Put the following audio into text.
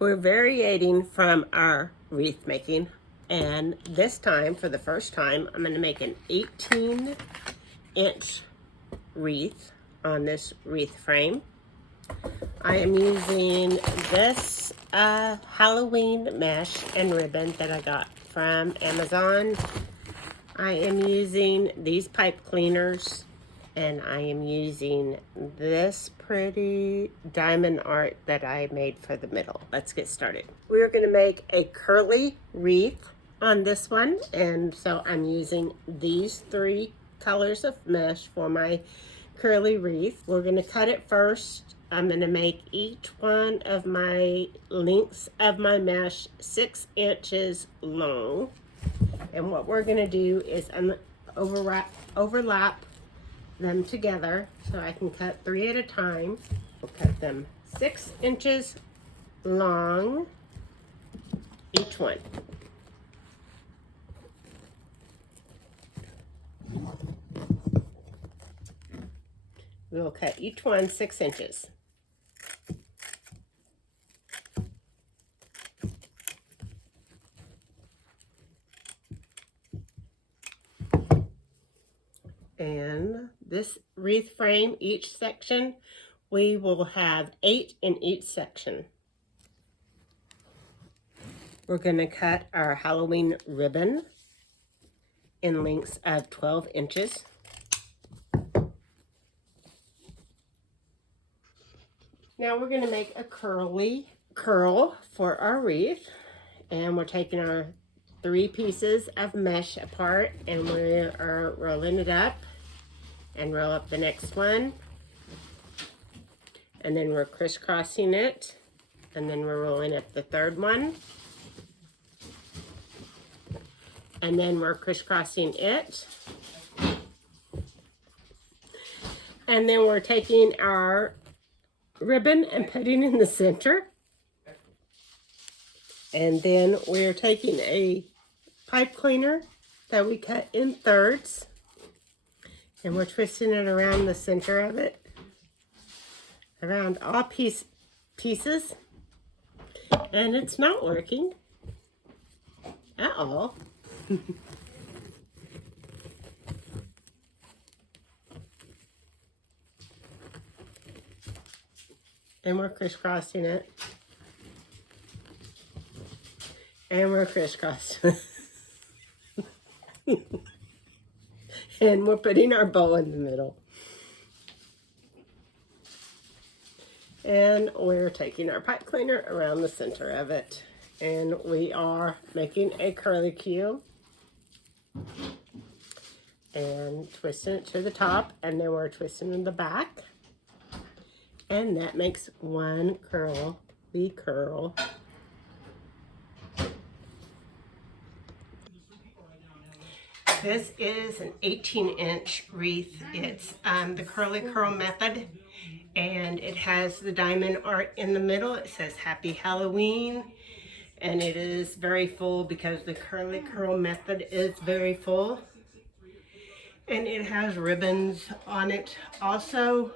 We're variating from our wreath making, and this time, for the first time, I'm going to make an 18-inch wreath on this wreath frame. I am using this Halloween mesh and ribbon that I got from Amazon. I am using these pipe cleaners, and I am using this pretty diamond art that I made for the middle. Let's get started. We're going to make a curly wreath on this one, and so I'm using these 3 colors of mesh for my curly wreath. We're going to cut it first. I'm going to make each one of my lengths of my mesh 6 inches long. And what we're going to do is overlap them together so I can cut 3 at a time. We'll cut them 6 inches long, each one. We'll cut each one 6 inches. And this wreath frame, each section, we will have 8 in each section. We're going to cut our Halloween ribbon in lengths of 12 inches. Now we're going to make a curl for our wreath, and we're taking our 3 pieces of mesh apart, and we are rolling it up and roll up the next one, and then we're crisscrossing it, and then we're rolling up the 3rd one, and then we're crisscrossing it, and then we're taking our ribbon and putting in the center, and then we're taking a pipe cleaner that we cut in 3rds, and we're twisting it around the center of it, around all pieces, and it's not working at all. And we're crisscrossing it, and we're crisscrossing it. And we're putting our bow in the middle. And we're taking our pipe cleaner around the center of it. And we are making a curly cue. And twisting it to the top. And then we're twisting in the back. And that makes one curly curl. This is an 18-inch wreath. It's the curly curl method, and it has the diamond art in the middle. It says Happy Halloween, and it is very full because the curly curl method is very full. And it has ribbons on it also.